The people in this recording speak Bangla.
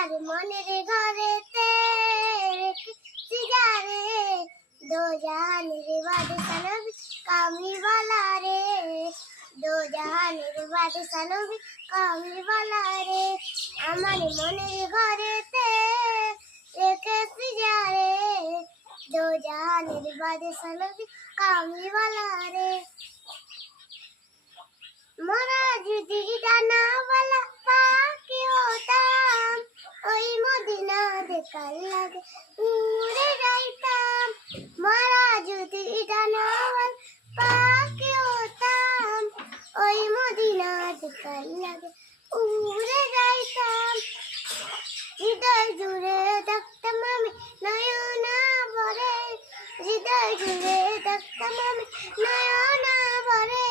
আমার মনের ঘরেতে রেখেছি যারে দো জাহানের বাদশা নবী কামলিওয়ালা রে দো জাহানের বাদশা নবী কামলিওয়ালা রে আমার মনের ঘরেতে রেখেছি যারে দো জাহানের বাদশা নবী কামলিওয়ালা রে মোরা যদি ডানাওয়ালা পাখি হতাম ওই মদিনা দেখার লাগে উড়ে যাইতাম মোরা যদি ডানাওয়ালা পাখি হতাম ওই মদিনা দেখার লাগে উড়ে যাইতাম হৃদয় জুড়ে দেখতাম আমি নয়না ভরে হৃদয় জুড়ে দেখতাম আমি নয়না ভরে